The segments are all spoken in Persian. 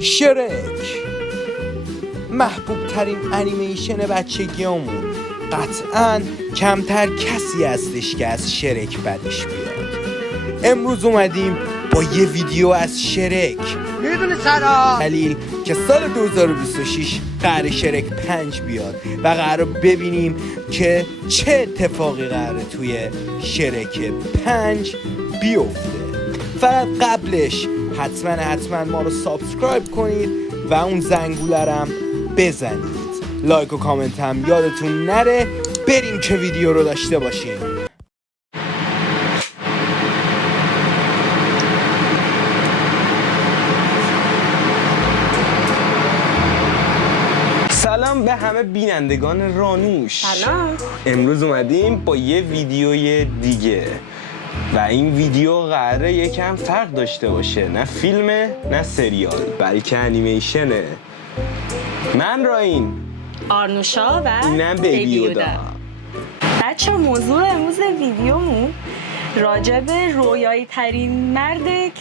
شرک محبوب ترین انیمیشن بچگیامون. قطعاً کمتر کسی هستش که از شرک بدش بیاد. امروز اومدیم با یه ویدیو از شرک. میدونی چرا؟ دلیل که سال 2026 قرار شرک 5 بیاد و قرار ببینیم که چه اتفاقی قراره توی شرک 5 بیفته. فقط قبلش حتما ما رو سابسکرایب کنید و اون زنگولرم بزنید. لایک و کامنت هم یادتون نره. بریم که ویدیو رو داشته باشیم. سلام به همه بینندگان رانوش. سلام. امروز اومدیم با یه ویدیوی دیگه و این ویدیو قراره یکم فرق داشته باشه. نه فیلمه نه سریال، بلکه انیمیشنه. من راین، آرنوشا و اینم بیبیودا. بچه موضوع امروز ویدیومون راجع به رویایی ترین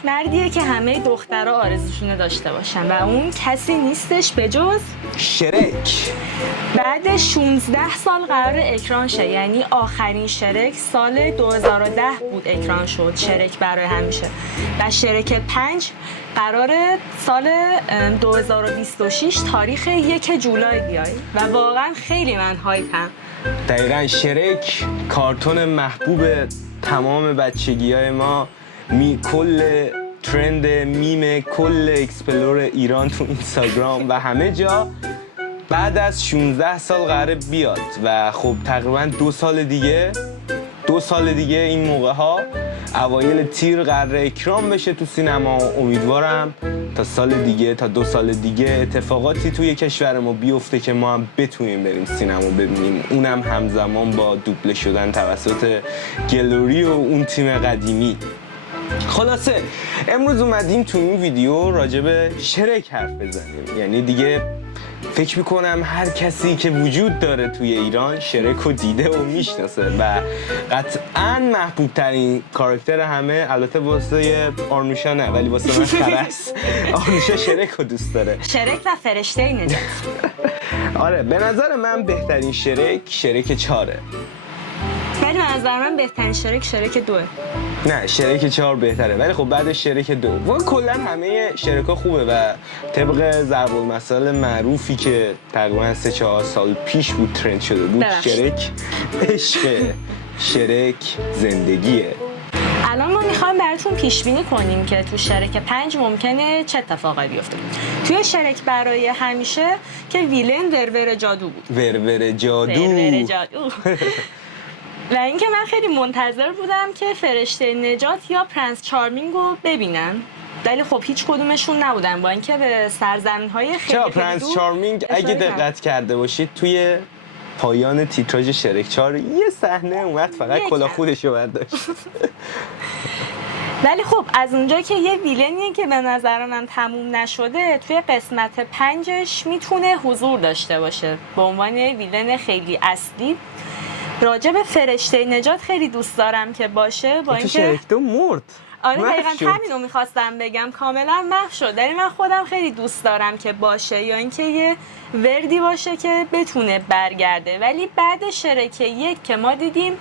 مردیه که همه دخترها آرزوشونه داشته باشن و اون کسی نیستش به جز شرک. بعد 16 سال قرار اکران شه، یعنی آخرین شرک سال 2010 بود اکران شد، شرک برای همیشه، و شرک 5 قرار سال 2026 تاریخ 1 جولای بیاد و واقعا خیلی من هایپم. دقیقا شرک کارتون محبوب تمام بچگی‌های ما، کل ترند میم کل اکسپلور ایران تو اینستاگرام و همه جا بعد از 16 سال قراره بیاد و خب تقریبا 2 سال دیگه این موقع ها اوایل تیر قراره اکران بشه تو سینما. امیدوارم تا 2 سال دیگه اتفاقاتی توی کشور ما بیفته که ما هم بتونیم بریم سینما ببینیم، اونم همزمان با دوبله شدن توسط گلوری و اون تیم قدیمی. خلاصه امروز اومدیم تو این ویدیو راجع به شرک حرف بزنیم. یعنی دیگه فکر میکنم هر کسی که وجود داره توی ایران شرک رو دیده و میشناسه و قطعاً محبوب ترین کاراکتر همه، البته واسه آرنوشا نه ولی واسه من خرس. آرنوشا شرک رو دوست داره. شرک و فرشته نجات. آره به نظر من بهترین شرک 4. ولی به نظر من بهترین شرک 2. نه شرک 4 بهتره، ولی خب بعد شرک 2 و کلا همه شرکا خوبه و طبق ضرب المثل معروفی که تقریبا 3-4 سال پیش بود ترند شده بود، شرک عشق، شرک زندگیه. الان ما میخوایم براتون پیش بینی کنیم که تو شرک 5 ممکنه چه اتفاقی بیفته. توی شرک برای همیشه که ویلن ورور جادو بود. ورور جادو. و اینکه من خیلی منتظر بودم که فرشته نجات یا پرنس چارمینگ رو ببینم، ولی خب هیچ کدومشون نبودن، با اینکه به سرزمین‌های خیلی دور پرنس چارمینگ اگه دقت کرده باشید توی پایان تیتراژ شرک 4 یه صحنه اومد فقط کلاه خودشو برداشت. ولی خب از اونجا که یه ویلنیه که به نظر من تموم نشده، توی قسمت 5ش میتونه حضور داشته باشه به عنوان ویلن خیلی اصلی. راجع به فرشته نجات خیلی دوست دارم که باشه، با اینکه شرک 2 مرد. آره دقیقاً همینو میخواستم بگم، کاملا محو شد. ولی من خودم خیلی دوست دارم که باشه، یا اینکه یه وردی باشه که بتونه برگرده. ولی بعد شرک 1 که ما دیدیم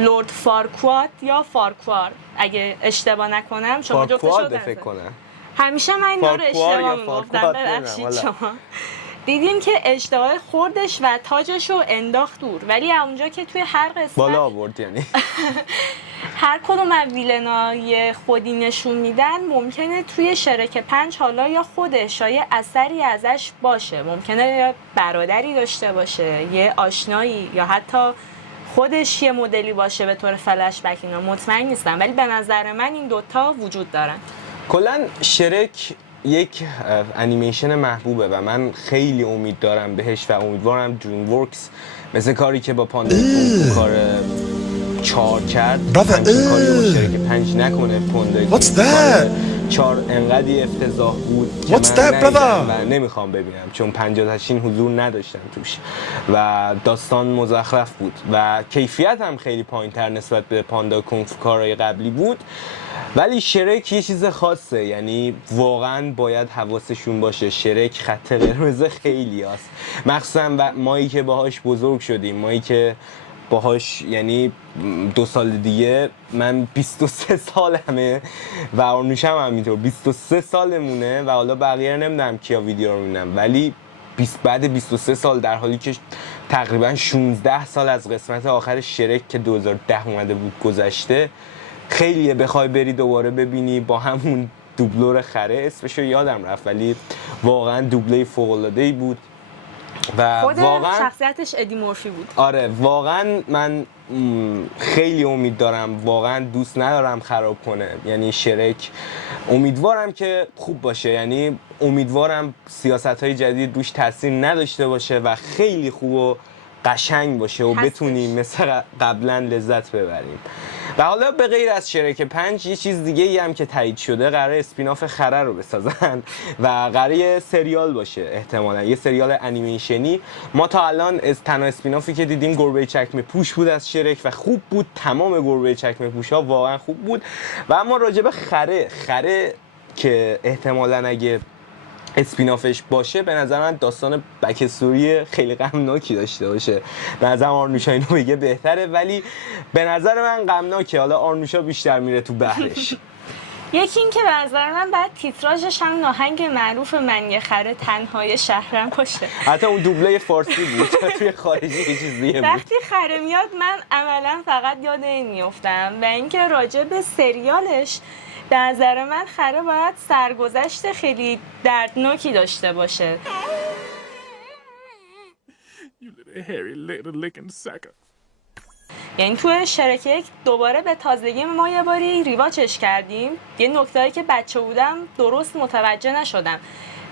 لورد فارکواد یا فارکوار اگه اشتباه نکنم، شما جفتشو فکر کنم همیشه من اینا رو اشتباه میگفتم، ببخشید شما. دیدیم که اشتباه خوردش و تاجش رو انداخت دور، ولی اونجا که توی هر قسمت بالا آورد، یعنی هر کدوم از ویلنای خودی نشون میدن، ممکنه توی شرک 5 حالا یا خودش یا یه اثری ازش باشه، ممکنه یا برادری داشته باشه، یه آشنایی، یا حتی خودش یه مدلی باشه به طور فلش بک. اینا مطمئن نیستم، ولی به نظر من این دوتا وجود دارن. کلا شرک یک انیمیشن محبوبه و من خیلی امید دارم بهش و امیدوارم دریم ورکس مثل کاری که با پاندای کار 4 کرد همچین کاری با شرک 5 نکنه. پاندای 4 انقدی افتضاح بود که What's من that, ندیدم brother? و نمیخوام ببینم، چون 50 تشین حضور نداشتم توش و داستان مزخرف بود و کیفیت هم خیلی پایین‌تر نسبت به پاندا کونگ فو کارهای قبلی بود. ولی شرک یه چیز خاصه، یعنی واقعا باید حواسشون باشه. شرک خط قرمز خیلی هست، مخصوصا مایی که باهاش بزرگ شدیم، مایی که باهاش، یعنی 2 سال دیگه من 23 سالمه و آرنوش هم همینطور 23 سالمونه و حالا بقیه رو نمیدونم کیا ویدیو رو میبینم، ولی بعد 23 سال در حالی که تقریبا 16 سال از قسمت آخر شرک که 2010 اومده بود گذشته، خیلیه بخوای بری دوباره ببینی با همون دوبلور خره، اسمشو یادم رفت ولی واقعا دوبله فوق‌العاده‌ای بود و خود واقعا شخصیتش ادی مورفی بود. آره واقعا من خیلی امید دارم، واقعا دوست ندارم خراب کنه، یعنی شرک امیدوارم که خوب باشه، یعنی امیدوارم سیاست‌های جدید روش تاثیر نداشته باشه و خیلی خوب و قشنگ باشه و هستش. بتونیم مثل قبلا لذت ببریم. و حالا به غیر از شرک 5 یه چیز دیگه ای هم که تایید شده، قراره اسپیناف خره رو بسازن و قراره یه سریال باشه، احتمالا یه سریال انیمیشنی. ما تا الان از تنها اسپینافی که دیدیم گربه چکمه پوش بود از شرک و خوب بود، تمام گربه چکمه پوش ها واقعا خوب بود. و اما راجع به خره که احتمالا اگه اسپینافش باشه، به نظر من داستان بکستوری خیلی غمناکی داشته باشه. به نظر آرنوشا اینو بگه بهتره، ولی به نظر من غمناکه. حالا آرنوشا بیشتر میره تو بحرش. یکی این که به نظر من بعد تیتراژش هم آهنگ معروف من یه خره تنهای شهرم باشه. حتی اون دوبله فارسی بود توی خارجی یه چیز دیگه بود. وقتی خره میاد من عملا فقط یاد این میافتم و اینکه راجع به سریالش به نظر من خره باید سرگذشت خیلی دردناکی داشته باشه. You little hairy little licking sucker. یعنی توی شرک یک دوباره به تازگی ما یه باری ریواچش کردیم. یه نکته‌ای که بچه بودم درست متوجه نشدم،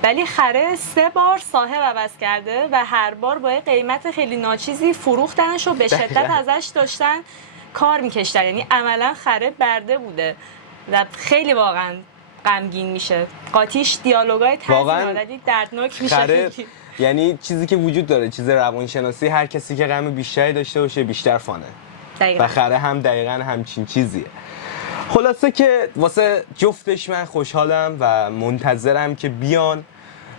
ولی خره 3 بار صاحب عوض کرده و هر بار با یه قیمت خیلی ناچیزی فروختنش و به شدت ازش داشتن کار میکشتن. یعنی عملا خره برده بوده و خیلی واقعا غمگین میشه. قاطیش دیالوگای واقعاً تنظیم دردناک میشه خره خیلی. یعنی چیزی که وجود داره، چیز روانشناسی، هر کسی که غم بیشتری داشته باشه بیشتر فانه دقیقاً. و خره هم دقیقاً همچین چیزیه. خلاصه که واسه جفتش من خوشحالم و منتظرم که بیان،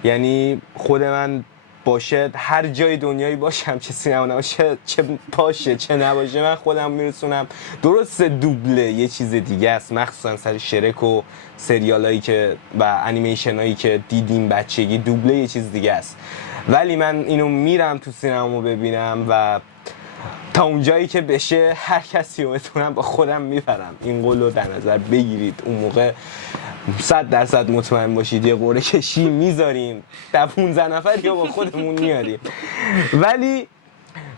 یعنی خود من باشه هر جای دنیایی باشم، چه سینما نباشه، چه باشه چه نباشه، من خودم میرسونم. درست دوبله یه چیز دیگه است، مخصوصا سر شرک و سریالایی که و انیمیشنایی که دیدیم بچگی، دوبله یه چیز دیگه است. ولی من اینو میرم تو سینما ببینم و تا اونجایی که بشه هر کسی رو بتونم با خودم میبرم. این قولو در نظر بگیرید، اون موقع 100% مطمئن باشید یه قرعه کشی میذاریم، 15 نفر یا با خودمون میاریم. ولی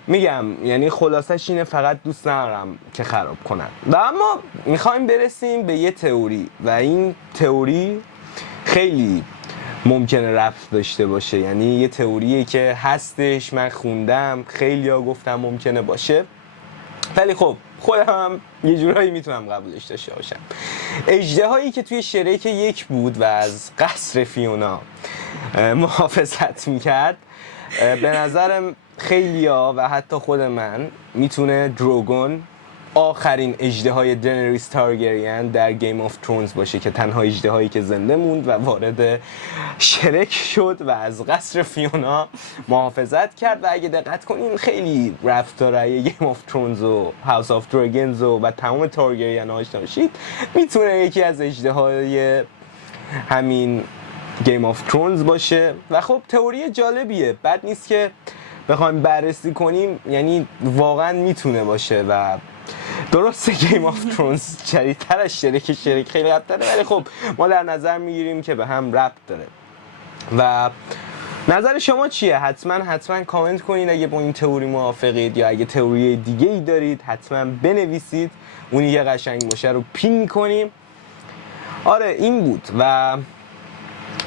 میگم یعنی خلاصش اینه، فقط دوست ندارم که خراب کنن. و اما میخوایم برسیم به یه تئوری و این تئوری خیلی ممکنه ربط داشته باشه، یعنی یه تئوریه که هستش، من خوندم، خیلیا گفتم ممکنه باشه، ولی خب خودم هم یه جورایی میتونم قبولش داشته باشم. اژدهایی که توی شرک 1 بود و از قصر فیونا محافظت میکرد، به نظرم خیلیا و حتی خود من میتونه دروگون، آخرین اژدهای دنریس تارگریان در گیم آف ترونز باشه که تنها اژدهایی که زنده موند و وارد شرک شد و از قصر فیونا محافظت کرد. و اگه دقت کنین خیلی ربط داره، یه گیم آف ترونز و هاوس آف دراگونز و تمام تارگریان آشنا باشید، میتونه یکی از اژدهای همین گیم آف ترونز باشه. و خب تئوری جالبیه، بد نیست که بخوایم بررسی کنیم، یعنی واقعا میتونه باشه. و درسته گیم آف ترونز جدیدتر از شرک خیلی ربط داره، ولی خب ما در نظر میگیریم که به هم ربط داره. و نظر شما چیه؟ حتما کامنت کنید اگه با این تئوری موافقید، یا اگه تئوری دیگه ای دارید حتما بنویسید، اونی که قشنگ باشه رو پین میکنیم. آره این بود. و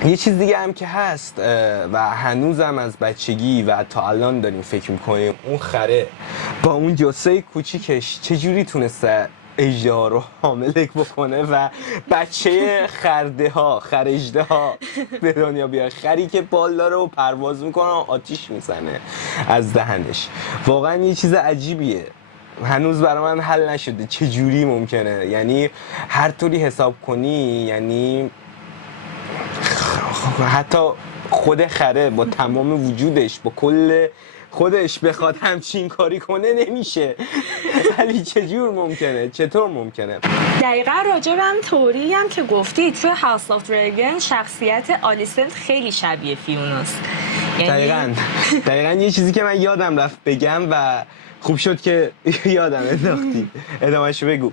یه چیز دیگه هم که هست و هنوزم از بچگی و تا الان داریم فکر میکنیم، اون خره با اون جسه کوچیکش چجوری تونسته اژدها رو حامل بکنه و بچه خرجده ها به دنیا بیاره. خری که بال داره و پرواز میکنه و آتیش میزنه از دهنش. واقعا یه چیز عجیبیه، هنوز برای من حل نشده چه جوری ممکنه. یعنی هر طوری حساب کنی، یعنی حتی خود خره با تمام وجودش، با کل خودش بخواد همچین کاری کنه نمیشه. ولی چطور ممکنه؟ دقیقا راجع به هم توری هم که گفتی، توی هاوس آف دراگون شخصیت آلیسنت خیلی شبیه فیوناست. دقیقا یه چیزی که من یادم رفت بگم و خوب شد که یادم انداختی. ادامه‌شو بگو.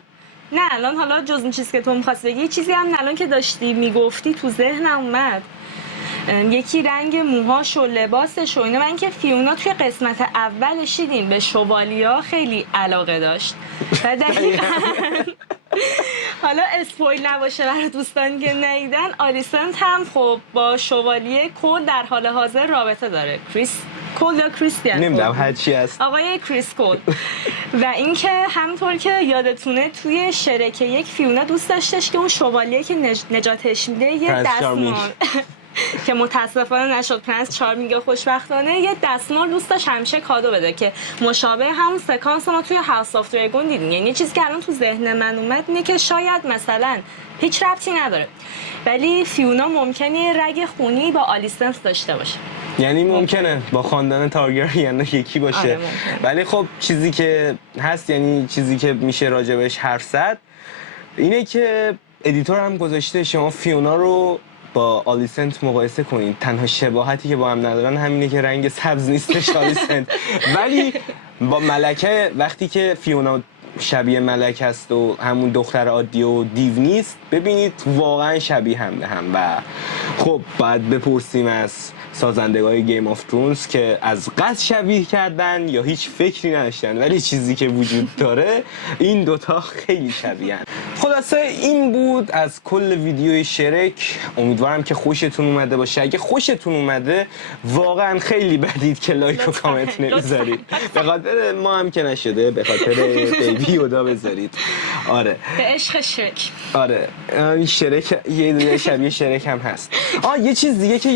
نه الان حالا جز این چیزی که تو می‌خواستی بگی، چیزی هم الان که داشتی میگفتی تو ذهنم اومد. یکی رنگ موهاش و لباسش و اینا. من که فیونا توی قسمت اولش دیدیم به شوالیا خیلی علاقه داشت و دقیقاً حالا اسپویل نباشه برای دوستانی که ندیدن، آلیسنت هم خب با شوالیه کول در حال حاضر رابطه داره. کول یا کریستیان نمیدونم هر چی هست، آقای کریس کول. و اینکه همونطور که یادتونه توی شرکه یک فیونا دوست داشتش که اون شوالیه که نجاتش میده یه دستمال که متاسفانه نشد، پرنس چارمینگ خوشبختانه یه دستمال دوست داشت همیشه کادو بده که مشابه همون سکانس ما توی هاوس آف دراگون دیدیم. یعنی چیزی که الان تو ذهن من اومد اینه که شاید مثلا هیچ ربطی نداره ولی فیونا ممکنه رگ خونی با آلیسنت داشته باشه. یعنی ممکنه با خاندان تارگریان یکی باشه. آره ولی خب چیزی که هست، یعنی چیزی که میشه راجبش حرف زد اینه که ادیتور هم گذاشته شما فیونا رو با آلیسنت مقایسه کنید. تنها شباهتی که با هم ندارن همینه که رنگ سبز نیستش آلیسنت. ولی با ملکه وقتی که فیونا شبیه ملک هست و همون دختر عادی و دیو نیست، ببینید واقعا شبیه هم به هم. و خب باید بپرسیم از سازندگان گیم آف ترونز که از قصد شبیه کردن یا هیچ فکری نداشتن، ولی چیزی که وجود داره این دوتا خیلی شبیهن. خلاصه این بود از کل ویدیوی شرک. امیدوارم که خوشتون اومده باشه. اگه خوشتون اومده واقعا خیلی بدید که لایک و کامنت نمیذارید. به خاطر ما هم که نشده، به خاطر بیبی یودا بذارید. آره به عشق شرک. آره این شرک یه دونه شبیه شرک هم هست. یه چیز دیگه که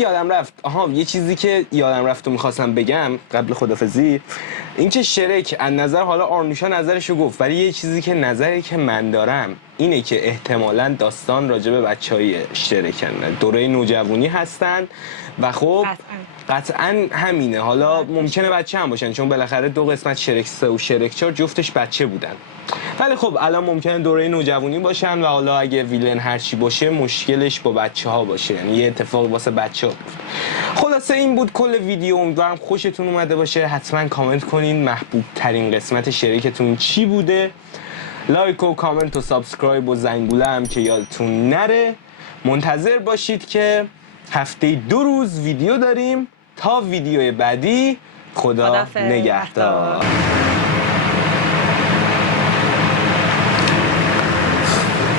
یادم رفت و میخواستم بگم قبل خدافزی، این که شرک از نظر، حالا آرنوشا نظرشو گفت، ولی یه چیزی که نظری که من دارم اینه که احتمالاً داستان راجع به بچهای شرکن، دوره نوجوانی هستن و خب قطعاً همینه. حالا ممکنه بچه هم باشن چون بالاخره 2 قسمت شرک 3 و شرک 4 جفتش بچه بودن، ولی خب الان ممکنه دوره نوجوانی باشن و حالا اگه ویلن هرچی باشه مشکلش با بچه ها باشه، یعنی یه اتفاق واسه بچه ها. خلاصه این بود کل ویدیو. امیدوارم خوشتون اومده باشه. حتما کامنت کنین محبوب ترین قسمت شرکتون چی بوده. لایک و کامنت و سابسکرایب و زنگوله هم که یادتون نره. منتظر باشید که هفته 2 روز ویدیو داریم. تا ویدیو بعدی، خدا نگهدار.